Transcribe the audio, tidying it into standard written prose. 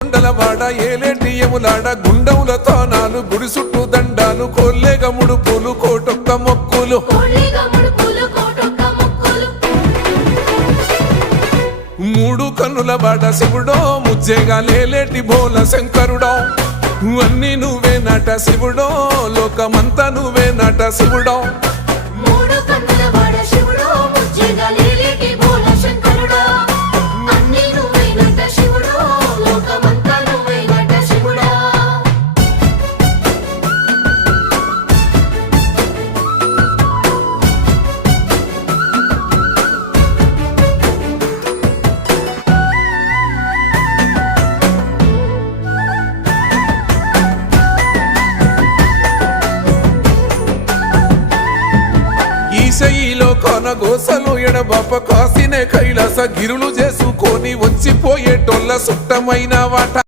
కొండలవాడ ఏలేటి యములాడ గుండముల తానాలు గుడి చుట్టూ దండాలు కోల్లేగ ముడుపులు కోటొక్క మొక్కులు మూడు కన్నుల వాడ శివుడో ముజ్జేగా లేలేటి బోల శంకరుడో అన్ని నువ్వే నట శివుడో లోకమంతా నువ్వే నట శివుడో ఈశయిలో కొనగోసలు ఎడబాప కాసినే కైలాస గిరులు చేసుకొని వచ్చిపోయేటోళ్ళ సుట్టమైన వాట